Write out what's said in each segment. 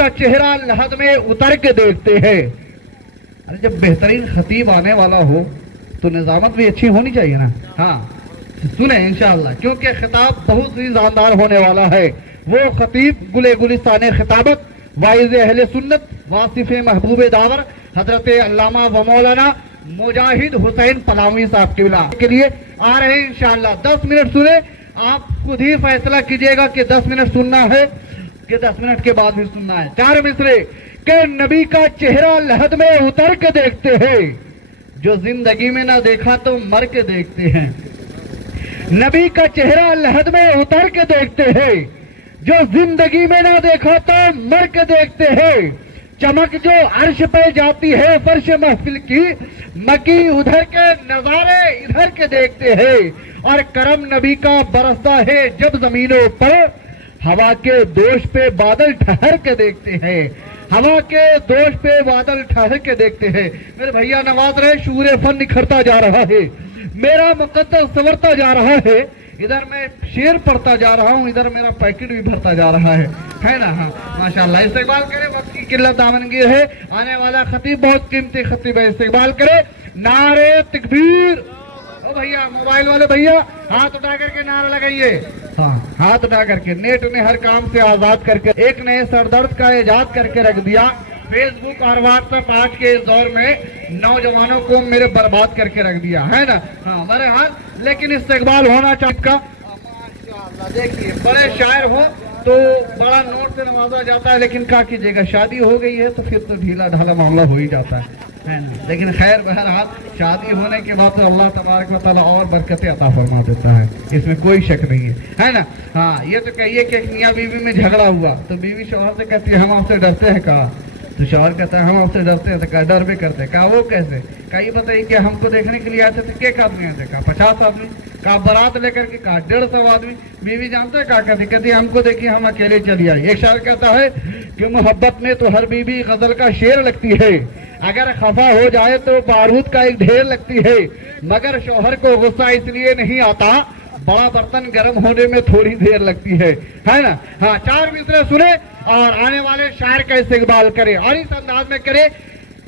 کا चेहरा लहद में उतर के देखते हैं। अरे जब बेहतरीन खतीब आने वाला हो तो निजामत भी अच्छी होनी चाहिए ना। हाँ सुने इंशाअल्लाह, क्योंकि खिताब बहुत ही जानदार होने वाला है। वो खतीब गुले गुलिस्तान खिताबत वाइज अहले सुन्नत वासिफ महबूब दावर हजरत अल्लामा व मौलाना मुजाहिद हुसैन पलावी साहब के लिए आ रहे हैं इंशाअल्लाह। 10 मिनट सुने, आप खुद ही फैसला कीजिएगा कि 10 मिनट सुनना है कि 10 मिनट के बाद भी सुनना है। 4 मिसरे के नबी का चेहरा लहद में उतर के देखते हैं, जो जिंदगी में ना देखा तो मर के देखते हैं। नबी का चेहरा लहद में उतर के देखते हैं, जो जिंदगी में ना देखा तो मर के देखते हैं। चमक जो अर्श पे जाती है फर्श महफिल की, मकी उधर के नजारे इधर के देखते हैं। और करम नबी का बरसता है जब जमीनों पर, हवा के दोष पे बादल ठहर के देखते हैं। हवा के दोष पे बादल ठहर के देखते हैं। मेरे भैया नवाज रहे, शूर फन निखरता जा रहा है, मेरा मुकद्दस संवरता जा रहा है। इधर मैं शेर पढ़ता जा रहा हूँ, इधर मेरा पैकेट भी भरता जा रहा है ना। हाँ माशाल्लाह, इस्तेकबाल करे, वक्त की किल्लत दामनगीर है। आने वाला खतीब बहुत कीमती खतीब है, इस्तेकबाल करे। नारे तकबीर। ओ भैया मोबाइल वाले भैया हाथ उठा करके नारा लगाइए। हाँ हाथ उठा करके। नेट ने हर काम से आजाद करके एक नए सरदर्द का इजाद करके रख दिया। फेसबुक और व्हाट्सएप आज के इस दौर में नौजवानों को मेरे बर्बाद करके रख दिया है ना। हाँ मेरे हाथ, लेकिन इस्तेकबाल होना चाहिए का। देखिए बड़े शायर हो तो बड़ा नोट से नवाजा जाता है, लेकिन क्या कीजिएगा, शादी हो गई है तो फिर तो ढीला ढाला मामला हो ही जाता है ना। लेकिन खैर बहरहाल शादी होने के बाद तो अल्लाह तबारक व तआला और बरकतें अता फरमा देता है, इसमें कोई शक नहीं है ना। हाँ ये तो कहिए कि मियाँ बीवी में झगड़ा हुआ तो बीवी शौहर से कहती है हम आपसे डरते हैं। कहा तो शौहर कहता है हम आपसे डरते हैं। तो कहा डर भी करते हैं। कहा वो कैसे? कहा ये बताइए कि हमको देखने के लिए आते थे क्या आदमी आते? कहा 50 आदमी। कहा बारात लेकर के? कहा 150 आदमी। बीवी जानते हैं क्या कहती? कहती हमको देखिए हम अकेले चली आई। एक शायर कहता है कि मोहब्बत में तो हर बीवी गजल का शेर लगती है, अगर खफा हो जाए तो बारूद का एक ढेर लगती है, मगर शौहर को गुस्सा इसलिए नहीं आता, बड़ा बर्तन गर्म होने में थोड़ी देर लगती है ना। हाँ 4 मिसरे सुने और आने वाले शायर का इस्तेकबाल करे और इस अंदाज में करे,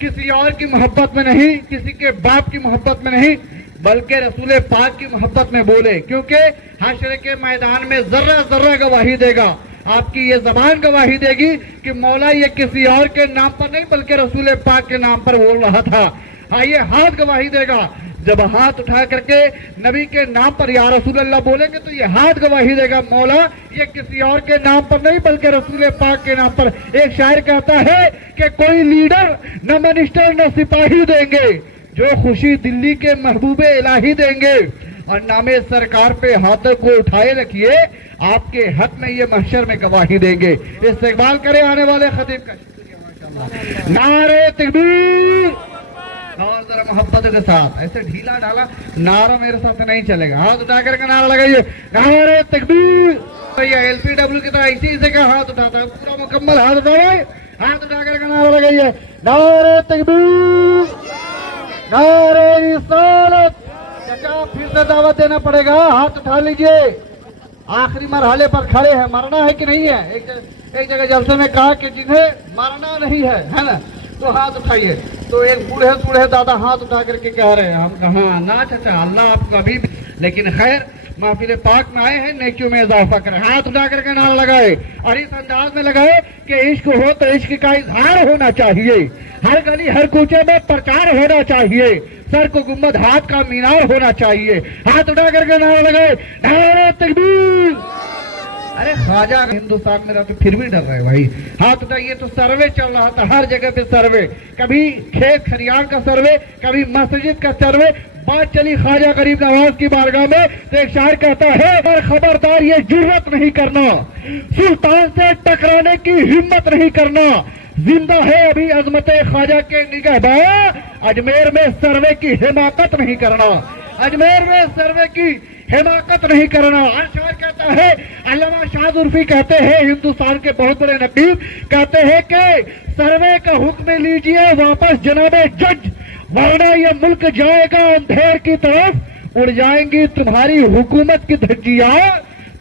किसी और की मोहब्बत में नहीं, किसी के बाप की मोहब्बत में नहीं, बल्कि रसूल पाक की मोहब्बत में बोले। क्योंकि हश्र के मैदान में जर्रा जर्रा गवाही देगा, आपकी ये जबान गवाही देगी कि मौला ये किसी और के नाम पर नहीं बल्कि रसूल पाक के नाम पर बोल रहा था। हाँ ये हाथ गवाही देगा, जब हाथ उठा करके नबी के नाम पर या रसूल अल्लाह बोलेंगे तो ये हाथ गवाही देगा मौला ये किसी और के नाम पर नहीं बल्कि रसूल पाक के नाम पर। एक शायर कहता है कि कोई लीडर न मिनिस्टर न सिपाही देंगे, जो खुशी दिल्ली के महबूबे इलाही देंगे, और नामे सरकार पे हाथों को उठाए रखिए, आपके हक में ये महशर में गवाही देंगे। इस्तेकबाल करे आने वाले खतीब का। शुक्रिया। नारे तकबीर। और जरा मोहब्बत के साथ, ऐसे ढीला ढाला नारा मेरे साथ नहीं चलेगा। हाथ उठा करके नारा लगाइए, नारे तकबीर। भैया LPW की तरह इसी से का हाथ उठाता है, पूरा मुकम्मल हाथ उठाए, हाथ उठा करके नारा लगाइए, नारे तकबीर, नारे रिसालत। चाचा फिर से दावत देना पड़ेगा, हाथ उठा लीजिए। आखिरी मरहले पर खड़े हैं, मरना है कि नहीं है? एक जगह जलसे में कहा कि जिन्हें मरना नहीं है ना, तो हाथ उठाइए। तो एक बूढ़े दादा हाथ उठा करके कह रहे हैं, हम कहा ना चाचा अल्लाह आपको अभी भी, लेकिन खैर महफिल पाक में आए हैं, नेकियों में इजाफा करें। हाथ उठा करके नारा लगाए और इस अंदाज में लगाए कि इश्क हो तो इश्क का इजहार होना चाहिए, हर गली हर कूचे में प्रचार होना चाहिए, सर को गुम्बद हाथ का मीनार होना चाहिए। हाथ उठा करके नारा लगाए, नारे तकबीर। अरे ख्वाजा हिंदुस्तान में रहते फिर भी डर रहे भाई। हाथ उठाइए। तो सर्वे चल रहा था, हर जगह पे सर्वे, कभी खेत खरियान का सर्वे, कभी मस्जिद का सर्वे। बात चली ख्वाजा गरीब नवाज की बारगाह में तो एक शायर कहता है, अगर खबरदार ये जुर्रत नहीं करना, सुल्तान से टकराने की हिम्मत नहीं करना, जिंदा है अभी अजमत ख्वाजा के निगहबान, अजमेर में सर्वे की हिमाकत नहीं करना, अजमेर में सर्वे की हिमाकत नहीं करना। शायर कहता है, अल्लामा शाह उर्फी कहते हैं, हिंदुस्तान के बहुत बड़े नकीब, कहते हैं कि सर्वे का हुक्म लीजिए वापस जनाबे जज, वरना ये मुल्क जाएगा अंधेर की तरफ, उड़ जाएंगी तुम्हारी हुकूमत की धज्जियां,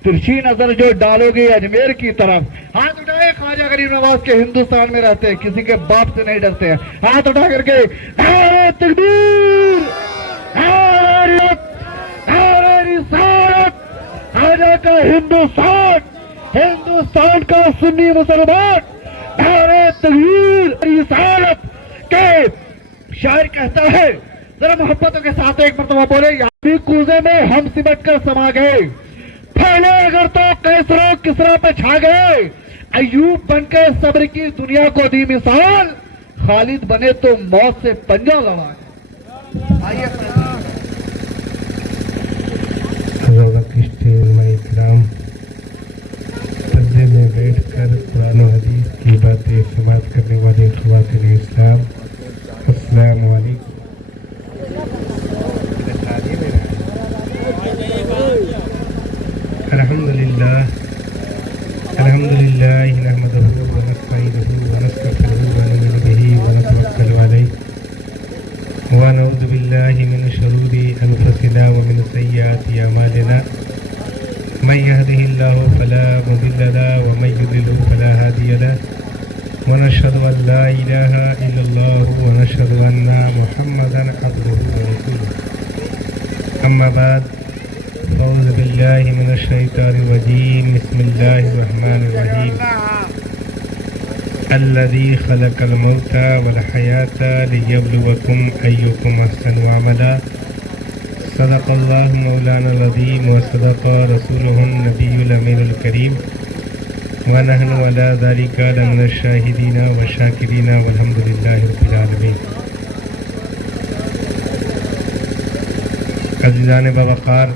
तिरछी नजर जो डालोगे अजमेर की तरफ। हाथ उठाए, ख्वाजा गरीब नवाज के हिंदुस्तान में रहते हैं, किसी के बाप से नहीं डरते हैं। हाथ उठा करके नारे तकबीर, नारे रियासत, नारे रिसालत, ख्वाजा का हिंदुस्तान, हिंदुस्तान का सुन्नी मुसलमान, नारे तकबीर रिसालत के शायर कहता है। जरा मोहब्बतों के साथ एक मरतबा बोले, यहाँ भी कूजे में हम सिमट कर समा गए, पहले अगर तो कैसरो किसरा पे छा गए, अयूब बनके सब्र की दुनिया को दी मिसाल, खालिद बने तो मौत से पंजा लड़ा। आइए पर्दे में बैठकर कुरान और हदीस की बातें समाप्त करने वाले ख़वातीन इस्लाम, अस्सलाम वालेकुम। अल्हम्दुलिल्लाह नहमदुहु व नस्तईनुहु व नस्तगफिरुहु व नु'मिनु बिही व नतवक्कलु अलैहि व नऊज़ु बिल्लाहि मिन शुरूरि अनफुसिना व मिन सय्यिआति अमालिना मन यहदिहिल्लाहु फला मुदिल्ल लहु व मन युद्लिलहु फला हादिय लहु व नशहदु अन ला इलाहा इल्लल्लाहु व नशहदु अन्ना मुहम्मदन अब्दुहु व रसूलुहु। अम्मा बाद, अऊज़ु बिल्लाहि मिनश शैतानिर रजीम, बिस्मिल्लाहिर रहमानिर रहीम। अल्लज़ी खलक़ल मौता वल हयाता लियब्लुवकुम अय्युकुम अहसनु अमला। सदक़ल्लाहु मौलानल अज़ीम व सदक़ रसूलुहुन नबियुल अमीनुल करीम व नहनु अला ज़ालिका लमिनश शाहिदीना व शाकिरीना वल्हम्दुलिल्लाहि रब्बिल आलमीन। अज़ीज़ान बवक़ार,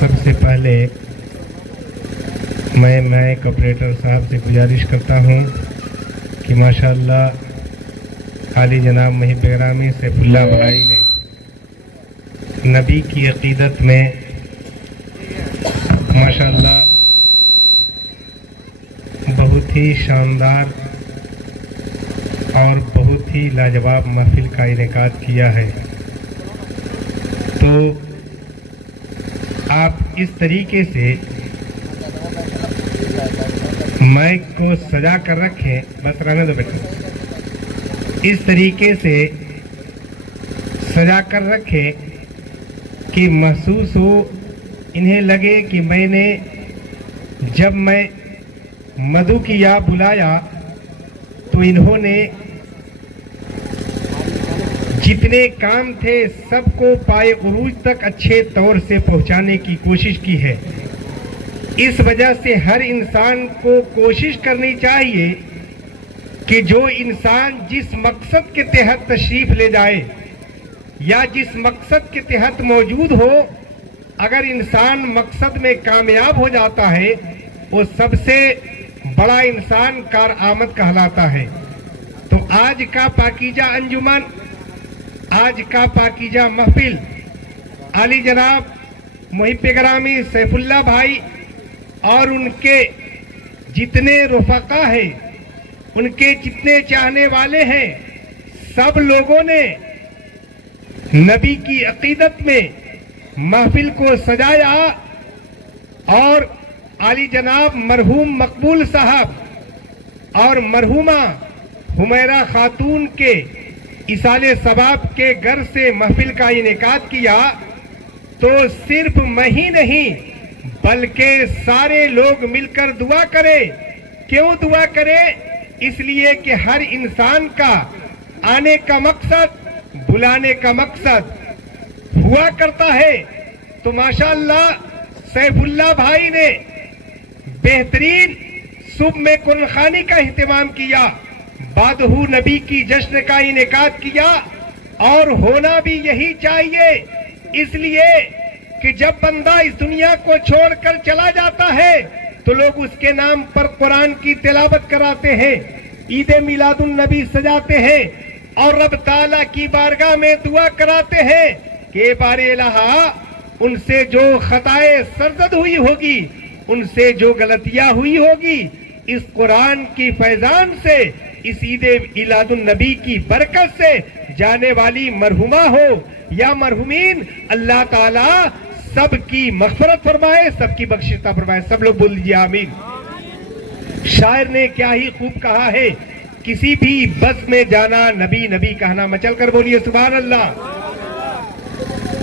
सबसे पहले मैं माइक ऑपरेटर साहब से गुजारिश करता हूँ कि माशाअल्लाह आली जनाब मुहिब गिरामी सैफुल्लाह भाई ने नबी की अक़ीदत में माशाअल्लाह बहुत ही शानदार और बहुत ही लाजवाब महफिल का इनेकाद किया है। तो आप इस तरीके से माइक को सजा कर रखें, बस रहने दो बेटा, इस तरीके से सजा कर रखें कि महसूस हो, इन्हें लगे कि मैंने जब मैं मधु की या बुलाया तो इन्होंने जितने काम थे सबको पाए उरूज तक अच्छे तौर से पहुंचाने की कोशिश की है। इस वजह से हर इंसान को कोशिश करनी चाहिए कि जो इंसान जिस मकसद के तहत तशरीफ ले जाए या जिस मकसद के तहत मौजूद हो, अगर इंसान मकसद में कामयाब हो जाता है वो सबसे बड़ा इंसान कारआमद कहलाता है। तो आज का पाकीजा अंजुमन, आज का पाकीजा महफिल आली जनाब मुहिब गिरामी सैफुल्लाह भाई और उनके जितने रुफका हैं, उनके जितने चाहने वाले हैं, सब लोगों ने नबी की अकीदत में महफिल को सजाया और आली जनाब मरहूम मकबूल साहब और मरहूमा हुमैरा खातून के इसाले सवाब के घर से महफिल का इनेकाद किया। तो सिर्फ मैं ही नहीं बल्कि सारे लोग मिलकर दुआ करें। क्यों दुआ करें? इसलिए कि हर इंसान का आने का मकसद, बुलाने का मकसद हुआ करता है। तो माशाअल्लाह सैफुल्लाह भाई ने बेहतरीन सुबह में कुरान का इहतिमाम किया, बादहू नबी की जश्न का इनेकाद किया और होना भी यही चाहिए। इसलिए कि जब बंदा इस दुनिया को छोड़कर चला जाता है तो लोग उसके नाम पर कुरान की तिलावत कराते हैं, ईद मिलादुन नबी सजाते हैं और रब ताला की बारगाह में दुआ कराते हैं कि बारे इलाहा उनसे जो खताएं सरजद हुई होगी, उनसे जो गलतियां हुई होगी, इस कुरान की फैजान से, इस ईद मिलादुन नबी की बरकत से जाने वाली मरहुमा हो या मरहुमीन, अल्लाह ताला سب کی مغفرت فرمائے, سب کی بخشش عطا فرمائے. سب لوگ بول دیجیے آمین. شاعر نے کیا ہی خوب کہا ہے, کسی بھی بس میں جانا نبی نبی کہنا. مچل کر بولیے سبحان اللہ.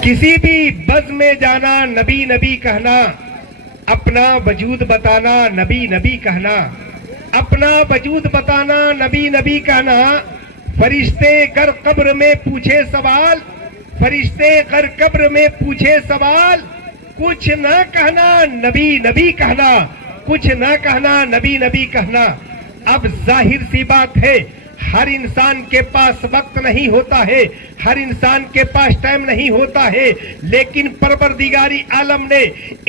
کسی بھی بس میں جانا نبی نبی کہنا, اپنا وجود بتانا نبی نبی کہنا, اپنا وجود بتانا نبی نبی کہنا. فرشتے گر قبر میں پوچھے سوال, فرشتے گر قبر میں پوچھے سوال, کچھ نہ کہنا نبی نبی کہنا, کچھ نہ کہنا نبی نبی کہنا. اب ظاہر سی بات ہے, ہر انسان کے پاس وقت نہیں ہوتا ہے, ہر انسان کے پاس ٹائم نہیں ہوتا ہے, لیکن پروردگاری عالم نے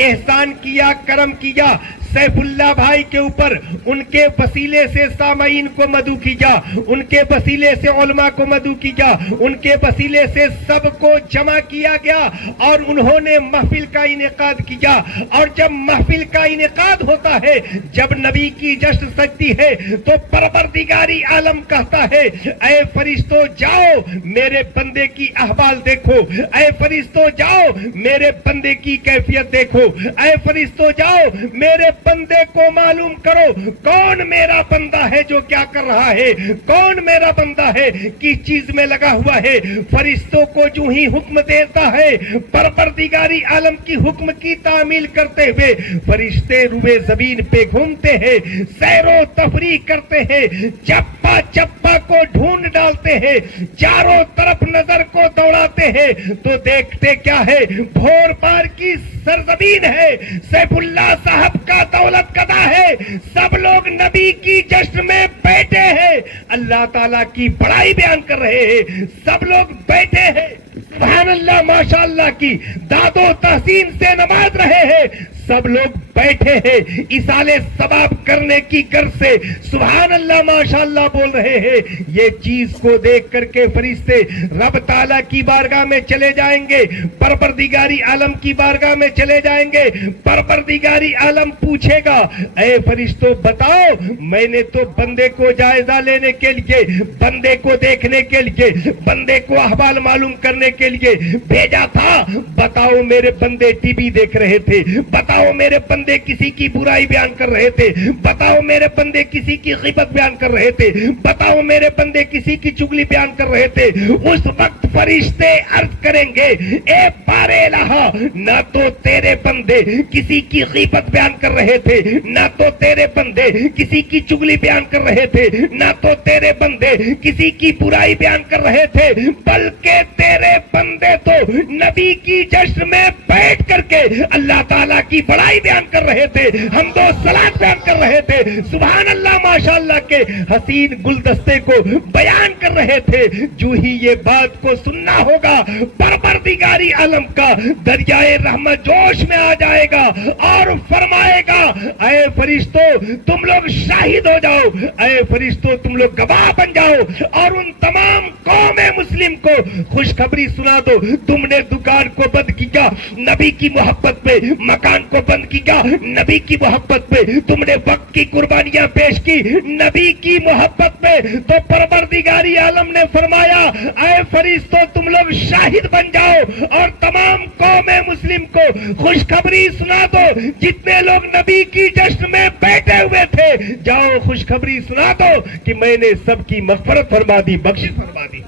احسان کیا, کرم کیا سیف اللہ بھائی کے اوپر. ان کے وسیلے سے سامعین کو مدعو کیا, ان کے وسیلے سے علماء کو مدعو کیا, ان کے وسیلے سے سب کو جمع کیا گیا اور انہوں نے محفل کا انعقاد کیا. اور جب محفل کا انعقاد ہوتا ہے, جب نبی کی جشن سجتی ہے, تو پروردگاری عالم کہتا ہے اے فرشتوں جاؤ میرے بندے کی احوال دیکھو, اے فرشتوں جاؤ میرے بندے کی کیفیت دیکھو, اے فرشتوں جاؤ میرے بندے کو معلوم کرو کون میرا بندہ ہے جو کیا کر رہا ہے, کون میرا بندہ ہے کس چیز میں لگا ہوا ہے. فرشتوں کو جو ہی حکم دیتا ہے, پروردگاری عالم کی حکم کی تعمیل کرتے ہوئے فرشتے روئے زمین پہ گھومتے ہیں, سیر و تفریح کرتے ہیں, چپا چپا کو ڈھونڈ ڈالتے ہیں, چاروں طرف نظر کو دوڑاتے ہیں, تو دیکھتے کیا ہے بھور پار کی سرزمین ہے, سیف اللہ صاحب کا دولت قدا ہے, سب لوگ نبی کی جشن میں بیٹھے ہیں, اللہ تعالیٰ کی بڑائی بیان کر رہے ہیں, سب لوگ بیٹھے ہیں, سبحان اللہ ماشاء اللہ کی داد و تحسین سے نواز رہے ہیں, سب لوگ بیٹھے ہیں اصالے ثواب کرنے کی غرض سے سبحان اللہ ماشاء اللہ بول رہے ہیں. یہ چیز کو دیکھ کر کے فرشتے رب تعالیٰ کی بارگاہ میں چلے جائیں گے, پروردگاری عالم کی بارگاہ میں چلے جائیں گے. پروردگاری عالم پوچھے گا اے فرشتوں بتاؤ, میں نے تو بندے کو جائزہ لینے کے لیے, بندے کو دیکھنے کے لیے, بندے کو احوال معلوم کرنے کے لیے بھیجا تھا, بتاؤ میرے بندے ٹی وی دیکھ رہے تھے, بتاؤ میرے بندے کسی کی برائی بیان کر رہے تھے, بتاؤ میرے بندے کسی کی غیبت بیان کر رہے تھے, بتاؤ میرے بندے کسی کی چگلی بیان کر رہے تھے. اس وقت فرشتے عرض کریں گے اے بار الہ, نہ تو تیرے بندے کسی کی غیبت بیان کر رہے تھے, نہ تو تیرے بندے کسی کی چگلی بیان کر رہے تھے, نہ تو تیرے بندے کسی کی برائی بیان کر رہے تھے, بلکہ تیرے بندے تو نبی کی جشن میں بیٹھ کر کے اللہ تعالیٰ کی بڑائی بیان کر رہے تھے, حمد و صلات بیان کر رہے تھے, سبحان اللہ ماشاء اللہ کے حسین گلدستے کو بیان کر رہے تھے. جو ہی یہ بات کو سننا ہوگا, پروردگاری عالم کا دریائے رحمت جوش میں آ جائے گا اور فرمائے گا اے فرشتوں تم لوگ شاہد ہو جاؤ, اے فرشتوں تم لوگ گواہ بن جاؤ, اور ان تمام قوم مسلم کو خوشخبری سنا دو, تم نے دکان کو بند کیا نبی کی محبت پہ, مکان کو بند کیا نبی کی محبت پہ, تم نے وقت کی قربانیاں پیش کی نبی کی محبت پہ, تو پروردگاری عالم نے فرمایا اے فرشتوں تم لوگ شاہد بن جاؤ اور تمام قوم مسلم کو خوشخبری سنا دو. جتنے لوگ نبی کی جشن میں بیٹھے ہوئے تھے, جاؤ خوشخبری سنا دو کہ میں نے سب کی مغفرت فرما دی, بخشش فرما دی.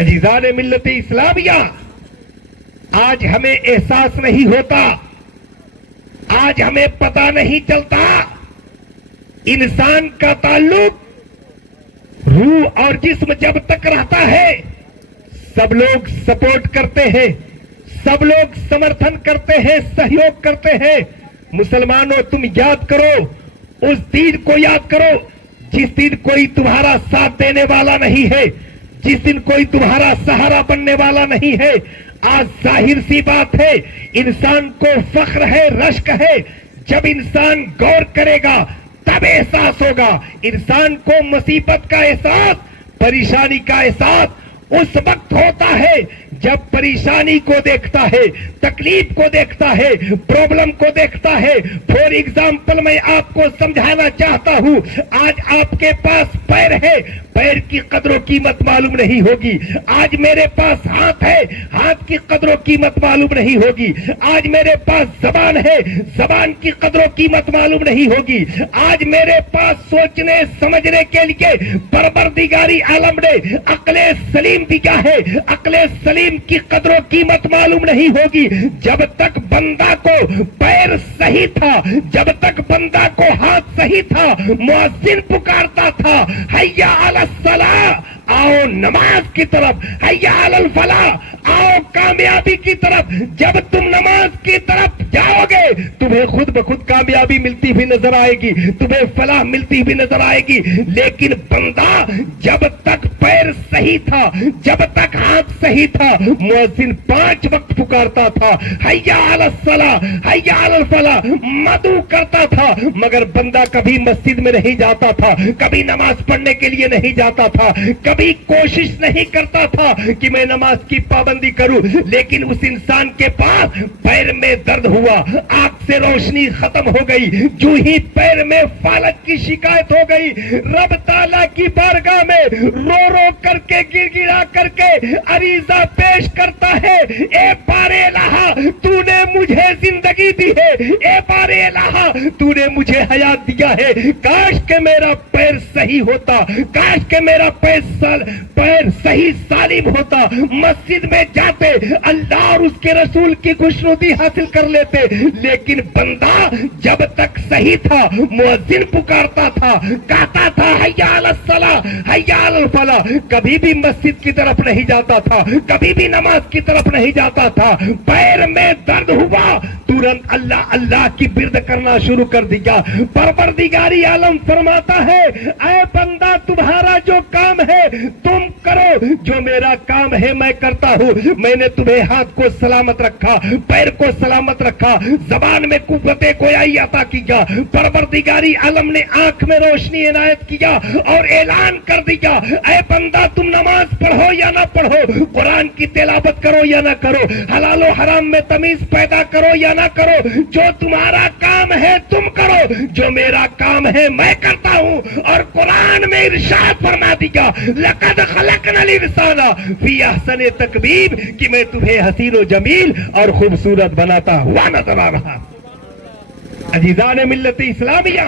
عزیزان ملت اسلامیہ, آج ہمیں احساس نہیں ہوتا, آج ہمیں پتہ نہیں چلتا انسان کا تعلق روح اور جسم جب تک رہتا ہے سب لوگ سپورٹ کرتے ہیں, سب لوگ سمرتھن کرتے ہیں, سہیوگ کرتے ہیں. مسلمانوں تم یاد کرو, اس دن کو یاد کرو جس دن کوئی تمہارا ساتھ دینے والا نہیں ہے, جس دن کوئی تمہارا سہارا بننے والا نہیں ہے. آج ظاہر سی بات ہے, انسان کو فخر ہے, رشک ہے, جب انسان غور کرے گا تب احساس ہوگا. انسان کو مصیبت کا احساس, پریشانی کا احساس उस वक्त होता है जब परेशानी को देखता है, तकलीफ को देखता है, प्रॉब्लम को देखता है। फॉर एग्जाम्पल मैं आपको समझाना चाहता हूं, आज आपके पास पैर है, पैर की कदरों कीमत मालूम नहीं होगी। आज मेरे पास हाथ है, हाथ की कदरों कीमत मालूम नहीं होगी। आज मेरे पास जबान है, जबान की कदरों कीमत मालूम नहीं होगी। आज मेरे पास सोचने समझने के लिए परवरदिगारी आलम ने अक्ले सलीम दिया है, अक्ले सलीम की कदरों कीमत मालूम नहीं होगी। जब तक बंदा को पैर सही था, जब तक बंदा को हाथ सही था, मुअज्जिन पुकारता था, हैया अला सलाह, आओ नमाज की तरफ, हैया अलल फलाह, आओ कामयाबी की तरफ। जब तुम नमाज की तरफ जाओगे, तुम्हें खुद ब खुद कामयाबी मिलती भी नजर आएगी, तुम्हें फलाह मिलती भी नजर आएगी। लेकिन बंदा जब तक पैर सही था, जब तक हाथ सही था, मुअज्जिन 5 वक्त पुकारता था, हैया अलल सलाह, हैया अलल फलाह, मदू करता था। मगर बंदा कभी मस्जिद में नहीं जाता था, कभी नमाज पढ़ने के लिए नहीं जाता था, कभी कोशिश नहीं करता था कि मैं नमाज की पाबंदी करूं। लेकिन उस इंसान के पास पैर में दर्द हुआ, आंख से रोशनी खत्म हो गई, जो ही पैर में फालक की शिकायत हो गई, रब ताला की बारगाह में रो रो करके गिड़गिड़ा करके अरीजा पेश करता है, ए बारे इलाहा तूने मुझे जिंदगी दी है, ए बारे इलाहा तूने मुझे हयात दिया है। काश के मेरा पैर सही होता, काश के मेरा पैर सही सालिम होता, मस्जिद में जाते, अल्लाह और उसके रसूल की खुशनुदी हासिल कर लेते। लेकिन बंदा जब तक सही था, मुअज्जिन पुकारता था, कहता था हैया अलस सलाह, हैया अलल फलाह, कभी भी मस्जिद की तरफ नहीं जाता था, कभी भी नमाज की तरफ नहीं जाता था। पैर में दर्द हुआ, तुरंत अल्लाह अल्लाह की बिर्द करना शुरू कर दिया। परवरदिगारी आलम फरमाता है, ऐ बंदा तुम्हारा जो काम है तुम करो, जो मेरा काम है मैं करता हूँ। मैंने तुम्हें हाथ को सलामत रखा, पैर को सलामत रखा, जबान में कुव्वते गोयाई अता किया, परवरदिगारी आलम ने आंख में रोशनी इनायत किया और ऐलान कर दिया, ऐ बंदा तुम नमाज पढ़ो या ना पढ़ो, कुरान की तिलावत करो या ना करो, हलालो हराम में तमीज पैदा करो या ना करो, जो तुम्हारा काम है तुम करो, जो मेरा काम है मैं करता हूँ। और कुरान में इरशाद फरमा दिया, लक़द खलक़नल इंसाना फी अहसनि तक़वीम, कि मैं तुम्हें हसीन व जमील और खूबसूरत बनाता हुआ नजर आ रहा। अजीज़ान मिल्लत इस्लामिया,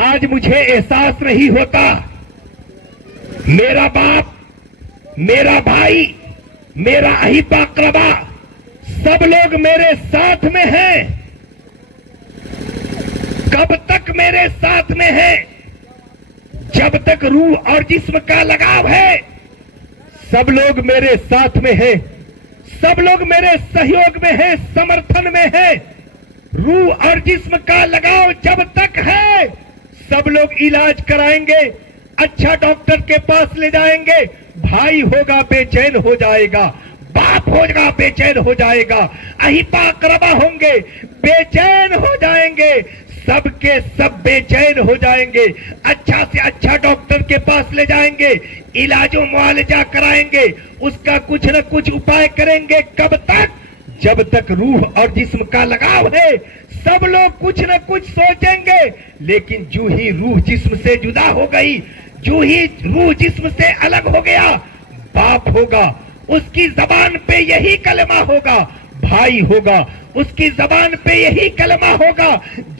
आज मुझे एहसास नहीं होता, मेरा बाप, मेरा भाई, मेरा अहिबा अक़रबा सब लोग मेरे साथ में हैं। कब तक मेरे साथ में है? जब तक रूह और जिस्म का लगाव है। सब लोग मेरे साथ में है, सब लोग मेरे सहयोग में है, समर्थन में है। रूह और जिस्म का लगाव जब तक है, सब लोग इलाज कराएंगे, अच्छा डॉक्टर के पास ले जाएंगे, भाई होगा बेचैन हो जाएगा, बाप होगा बेचैन हो जाएगा, अहिबा अक़रबा होंगे बेचैन हो जाएंगे, सबके सब बेचैन हो जाएंगे। अच्छा से अच्छा डॉक्टर के पास ले जाएंगे, इलाजो मुआलजा कराएंगे, उसका कुछ न कुछ उपाय करेंगे। कब तक? जब तक रूह और जिस्म का लगाव है। सब लोग कुछ न कुछ सोचेंगे, लेकिन जो ही रूह जिस्म से जुदा हो गई, जो ही रूह जिस्म से अलग हो गया, बाप होगा, उसकी जबान पे यही कलमा होगा, भाई होगा, उसकी जबान पे यही कलमा होगा,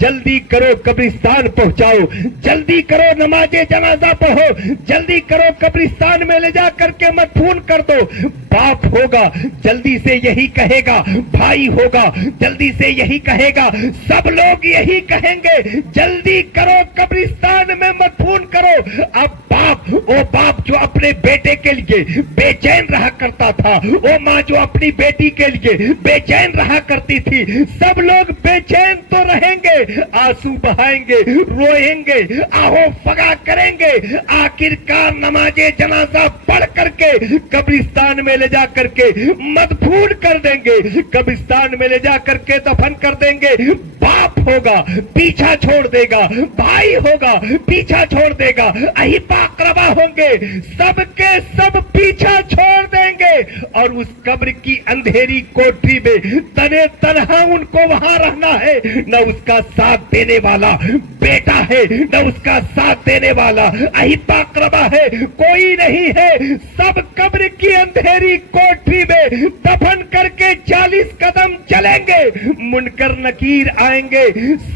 जल्दी करो कब्रिस्तान पहुंचाओ, जल्दी करो नमाजे जनाजा पढ़ो, जल्दी करो कब्रिस्तान में ले जा करके मदफून कर दो। बाप होगा, जल्दी से यही कहेगा, भाई होगा, जल्दी से यही कहेगा, सब लोग यही कहेंगे, जल्दी करो कब्रिस्तान में मदफून करो। अब बाप, ओ बाप जो अपने बेटे के लिए बेचैन रहा करता था, ओ माँ जो अपनी बेटी के लिए बेचैन रहा करती थी, सब लोग बेचैन तो रहेंगे, आंसू बहाएंगे, रोएंगे, आहो फगा करेंगे, आखिरकार नमाजे जनाजा पढ़ करके कब्रिस्तान में ले जा करके मदफून कर देंगे, कब्रिस्तान में ले जा करके दफन कर देंगे। बाप ہوگا پیچھا چھوڑ دے گا, بھائی ہوگا پیچھا چھوڑ دے گا, اہیبا اقربا ہوں گے سب کے سب پیچھا چھوڑ دیں گے, اور اس قبر کی اندھیری کوٹری میں تنے تنہا ان کو وہاں رہنا ہے. نہ اس کا ساتھ دینے والا بیٹا ہے, نہ اس کا ساتھ دینے والا اہیبا اقربا ہے, کوئی نہیں ہے. سب قبر کی اندھیری کوٹری میں دفن کر کے 40 قدم چلیں گے, منکر نکیر آئیں گے,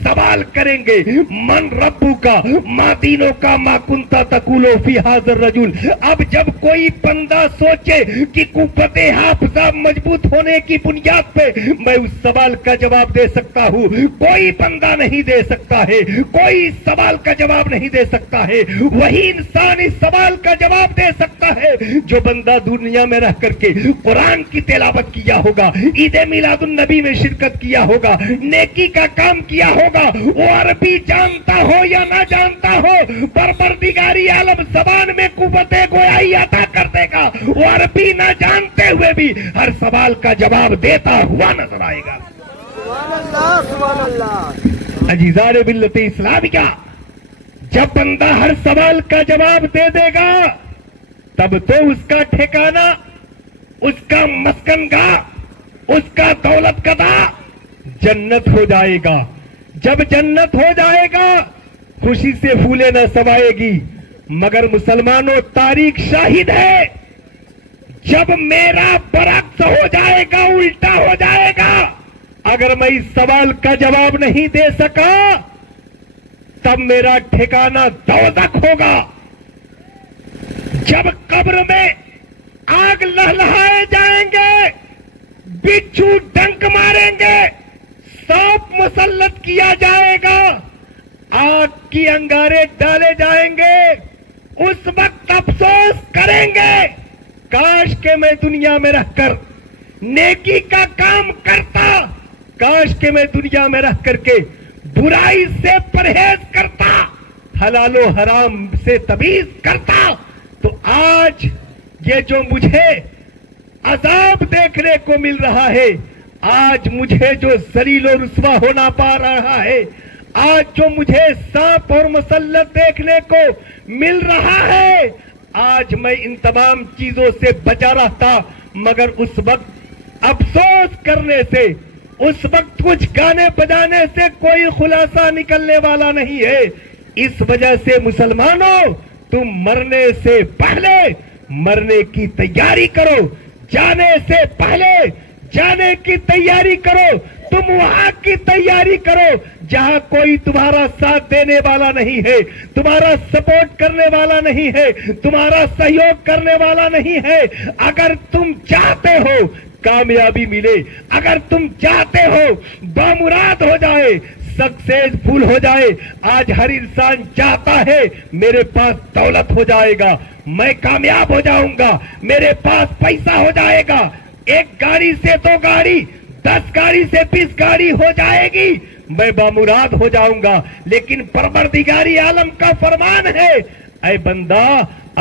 سوال کریں گے من ربو کا, ما دینوں کا, ما کنتا تقولو فی حاضر رجل. اب جب کوئی بندہ سوچے کہ قوت حافظہ مضبوط ہونے کی بنیاد پہ میں اس سوال کا جواب دے سکتا ہوں, کوئی بندہ نہیں دے سکتا ہے, کوئی سوال کا جواب نہیں دے سکتا ہے. وہی انسان اس سوال کا جواب دے سکتا ہے جو بندہ دنیا میں رہ کر کے قرآن کی تلاوت کیا ہوگا, عید میلاد النبی میں شرکت کیا ہوگا, نیکی کا کام کیا ہوگا. وہ عربی جانتا ہو یا نہ جانتا ہو, پروردگاری عالم زبان میں قوت گویائی عطا کر دے گا. وہ عربی نہ جانتے ہوئے بھی ہر سوال کا جواب دیتا ہوا نظر آئے گا. سبحان اللہ, سبحان اللہ. عزیزان ملت اسلامیہ, جب بندہ ہر سوال کا جواب دے دے گا تب تو اس کا ٹھکانہ, اس کا مسکن گاہ, اس کا دولت گدا جنت ہو جائے گا. جب جنت ہو جائے گا خوشی سے پھولے نہ سمائے گی. مگر مسلمانوں تاریخ شاہد ہے, جب میرا برعکس ہو جائے گا, الٹا ہو جائے گا, اگر میں اس سوال کا جواب نہیں دے سکا تب میرا ٹھکانہ دوزخ ہوگا. جب قبر میں آگ لہلہائے جائیں گے, بچھو ڈنک ماریں گے, سانپ مسلط کیا جائے گا, آگ کی انگارے ڈالے جائیں گے, اس وقت افسوس کریں گے کاش کہ میں دنیا میں رہ کر نیکی کا کام کرتا, کاش کہ میں دنیا میں رہ کر کے برائی سے پرہیز کرتا, حلال و حرام سے تمیز کرتا, تو آج یہ جو مجھے عذاب دیکھنے کو مل رہا ہے, آج مجھے جو ذلیل و رسوا ہونا پا رہا ہے, آج جو مجھے سانپ اور مسلط دیکھنے کو مل رہا ہے, آج میں ان تمام چیزوں سے بچا رہتا. مگر اس وقت افسوس کرنے سے, اس وقت کچھ گانے بجانے سے کوئی خلاصہ نکلنے والا نہیں ہے. اس وجہ سے مسلمانوں, تم مرنے سے پہلے مرنے کی تیاری کرو, جانے سے پہلے جانے کی تیاری کرو. تم وہاں کی تیاری کرو جہاں کوئی تمہارا ساتھ دینے والا نہیں ہے, تمہارا سپورٹ کرنے والا نہیں ہے, تمہارا سہیوگ کرنے والا نہیں ہے. اگر تم چاہتے ہو کامیابی ملے, اگر تم چاہتے ہو بامراد ہو جائے, سکسیسفل ہو جائے, آج ہر انسان چاہتا ہے میرے پاس دولت ہو جائے گا, میں کامیاب ہو جاؤں گا, میرے پاس پیسہ ہو جائے گا, ایک گاڑی سے 2 گاڑی, 10 گاڑی سے 20 گاڑی ہو جائے گی, میں بامراد ہو جاؤں گا. لیکن پروردگاری عالم کا فرمان ہے, اے بندہ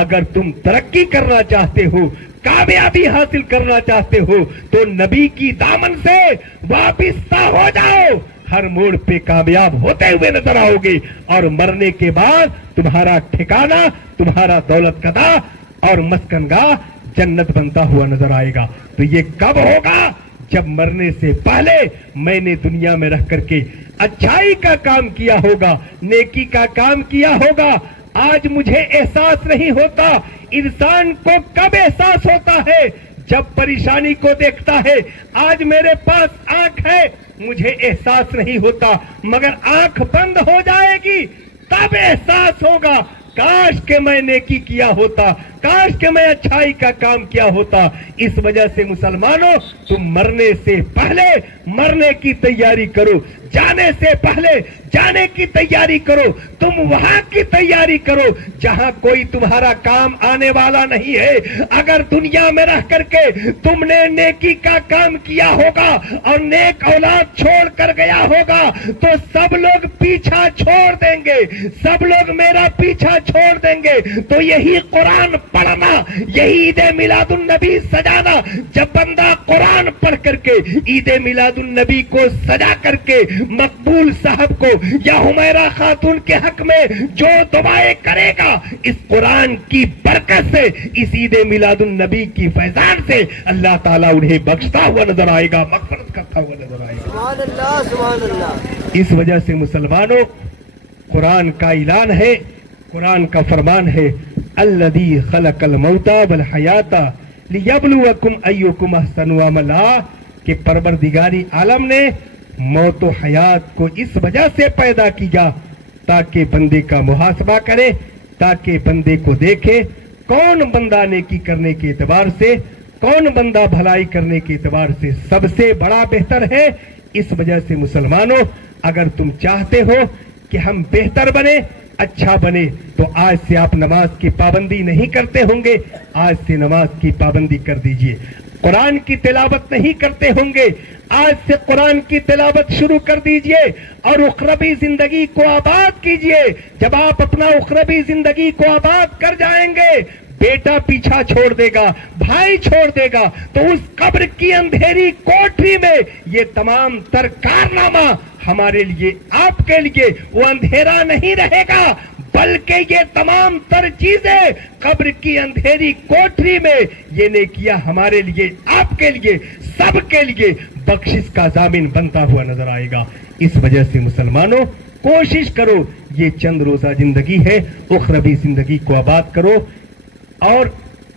اگر تم ترقی کرنا چاہتے ہو, کامیابی حاصل کرنا چاہتے ہو, تو نبی کی دامن سے وابستہ ہو جاؤ. ہر موڑ پہ کامیاب ہوتے ہوئے نظر آؤ گے, اور مرنے کے بعد تمہارا ٹھکانہ, تمہارا دولت گدا اور مسکن گاہ جنت بنتا ہوا نظر آئے گا. تو یہ کب ہوگا؟ جب مرنے سے پہلے میں نے دنیا میں رہ کر کے اچھائی کا کام کیا ہوگا, نیکی کا کام کیا ہوگا. آج مجھے احساس نہیں ہوتا. انسان کو کب احساس ہوتا ہے؟ جب پریشانی کو دیکھتا ہے. آج میرے پاس آنکھ ہے, مجھے احساس نہیں ہوتا, مگر آنکھ بند ہو جائے گی تب احساس ہوگا کاش کہ میں نیکی کیا ہوتا, کاش کہ میں اچھائی کا کام کیا ہوتا. اس وجہ سے مسلمانوں, تم مرنے سے پہلے مرنے کی تیاری کرو, جانے سے پہلے جانے کی تیاری کرو. تم وہاں کی تیاری کرو جہاں کوئی تمہارا کام آنے والا نہیں ہے. اگر دنیا میں رہ کر کے تم نے نیکی کا کام کیا ہوگا اور نیک اولاد چھوڑ کر گیا ہوگا تو سب لوگ پیچھا چھوڑ دیں گے, سب لوگ میرا پیچھا چھوڑ دیں گے. تو یہی قرآن پڑھنا، یہی عید میلاد النبی سجانا. جب بندہ قرآن پڑھ کر کے عید میلاد النبی کو سجا کر کے مقبول صاحب کو یا حمیرہ خاتون کے حق میں جو دعائیں کرے گا، اس قرآن کی برکت سے، اس عید میلاد النبی کی فیضان سے اللہ تعالیٰ انہیں بخشتا ہوا نظر آئے گا، مغفرت کرتا ہوا نظر آئے گا. سبحان اللہ سبحان اللہ. اس وجہ سے مسلمانوں، قرآن کا اعلان ہے، قرآن کا فرمان ہے، الذی خلق الموت والحیات لیبلوکم ایکم احسن عملا، کہ پروردگاری عالم نے موت و حیات کو اس وجہ سے پیدا کیا تاکہ بندے کا محاسبہ کرے، تاکہ بندے کو دیکھے کون بندہ نیکی کرنے کے اعتبار سے، کون بندہ بھلائی کرنے کے اعتبار سے سب سے بڑا بہتر ہے. اس وجہ سے مسلمانوں، اگر تم چاہتے ہو کہ ہم بہتر بنے، اچھا بنے، تو آج سے آپ نماز کی پابندی نہیں کرتے ہوں گے، آج سے نماز کی پابندی کر دیجئے. قرآن کی تلاوت نہیں کرتے ہوں گے، آج سے قرآن کی تلاوت شروع کر دیجئے اور اخروی زندگی کو آباد کیجئے. جب آپ اپنا اخروی زندگی کو آباد کر جائیں گے، بیٹا پیچھا چھوڑ دے گا، بھائی چھوڑ دے گا، تو اس قبر کی اندھیری کوٹری میں یہ تمام تر کارنامہ ہمارے لیے، آپ کے لیے وہ اندھیرا نہیں رہے گا، بلکہ یہ تمام تر چیزیں قبر کی اندھیری کوٹری میں یہ نیکیاں ہمارے لیے، آپ کے لیے، سب کے لیے بخشش کا ضامن بنتا ہوا نظر آئے گا. اس وجہ سے مسلمانوں، کوشش کرو، یہ چند روزہ زندگی ہے، اخروی زندگی کو آباد کرو اور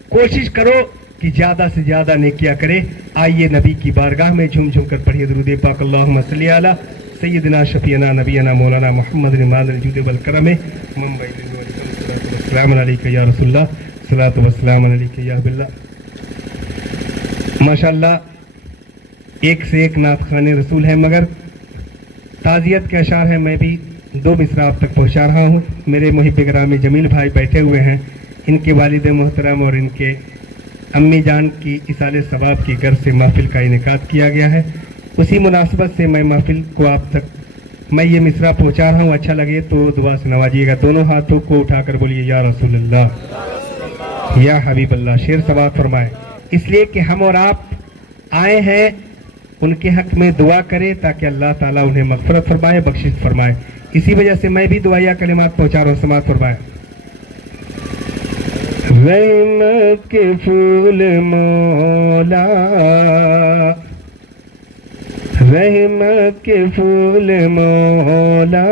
کوشش کرو کہ زیادہ سے زیادہ نیکیاں کرے. آئیے نبی کی بارگاہ میں جھوم جھوم کر پڑھیے درود پاک. اللہم صلی علی سیدنا شفیعنا نبینا مولانا محمد ماد الجود والکرم. السلام علیکم یا رسول اللہ، صلاۃ والسلام علیکم یا حبیب اللہ. ماشاءاللہ ایک سے ایک نعت خوان رسول ہے، مگر تعزیت کے اشعار ہیں، میں بھی دو مصرع آپ تک پہنچا رہا ہوں. میرے محب گرامی جمیل بھائی بیٹھے ہوئے ہیں، ان کے والد محترم اور ان کے امی جان کی اصال ثواب کی غرض سے محفل کا انعقاد کیا گیا ہے. اسی مناسبت سے میں محفل کو آپ تک میں یہ مصرع پہنچا رہا ہوں. اچھا لگے تو دعا سے نوازیے گا. دونوں ہاتھوں کو اٹھا کر بولیے یا رسول اللہ یا حبیب اللہ. شیر ثواب فرمائے، اس لیے کہ ہم اور آپ آئے ہیں ان کے حق میں دعا کرے تاکہ اللہ تعالیٰ انہیں مغفرت فرمائے، بخشش فرمائے. اسی وجہ سے میں بھی دعائیہ کلمات پہنچا رہا ہوں. سماعت فرمائے. رحمت کے پھول مولا، رحمت کے پھول مولا،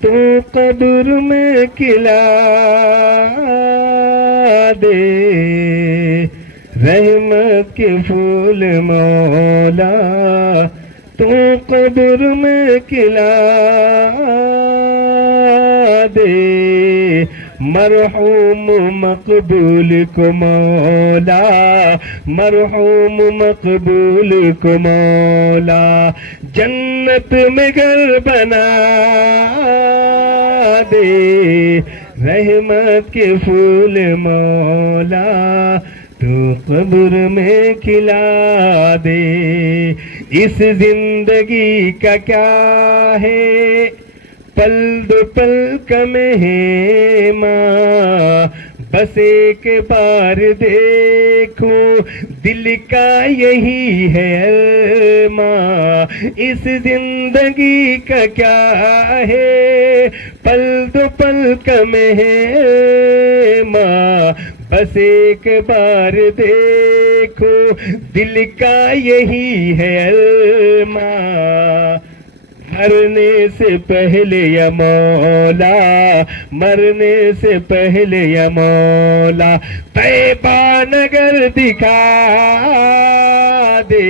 تو قبر میں کھلا دے. رحمت کے پھول مولا، تو قبر میں کھلا دے. مرحوم مقبول کو مولا، مرحوم مقبول کو مولا، جنت میں گھر بنا دے. رحمت کے پھول مولا، تو قبر میں کھلا دے. اس زندگی کا کیا ہے، پل دو پل کا مہماں، بس ایک بار دیکھو دل کا یہی ہے ارماں. اس زندگی کا کیا ہے، پل دو پل کا مہماں، بس ایک بار دیکھو دل کا یہی ہے ارماں. مرنے سے پہلے یا مولا، مرنے سے پہلے یا مولا، طیبہ نگر دکھا دے.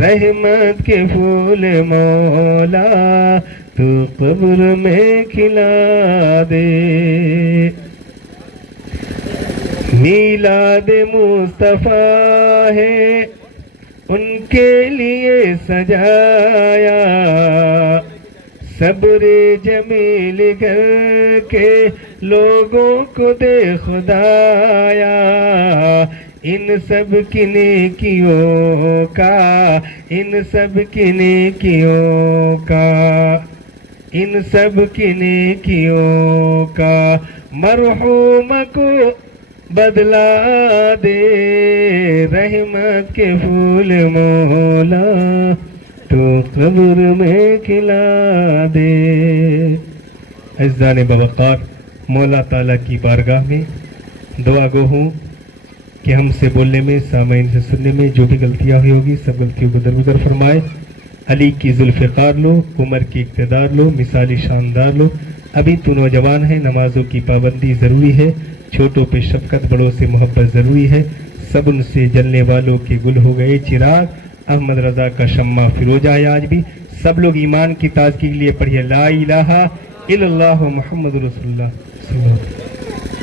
رحمت کے پھول مولا، تو قبر میں کھلا دے. میلاد مصطفیٰ ہے ان کے لیے سجایا، صبر جمیل گھر کے لوگوں کو دے خدایا. ان سب کی نیکیوں کا، ان سب کی نیکیوں کا، ان سب کی نیکیوں کا مرحوم کو بدلا دے رحمت کے پھول مولا تو قبر میں کھلا دے. عزیزان بوقار مولا تعالیٰ کی بارگاہ میں دعا گو ہوں کہ ہم سے بولنے میں سامعین سے سننے میں جو بھی غلطیاں ہوئی ہوگی سب غلطیوں کو درگزر فرمائے. علی کی ذوالفقار لو, عمر کی اقتدار لو, مثالی شاندار لو. ابھی تو نوجوان ہے, نمازوں کی پابندی ضروری ہے, چھوٹوں پہ شفقت, بڑوں سے محبت ضروری ہے. سب ان سے جلنے والوں کے گل ہو گئے چراغ, احمد رضا کا شمع فروزہ ہے آج بھی. سب لوگ ایمان کی تازگی کے لیے پڑھیے لا الہ الا اللہ محمد رسول اللہ صلی اللہ علیہ وسلم.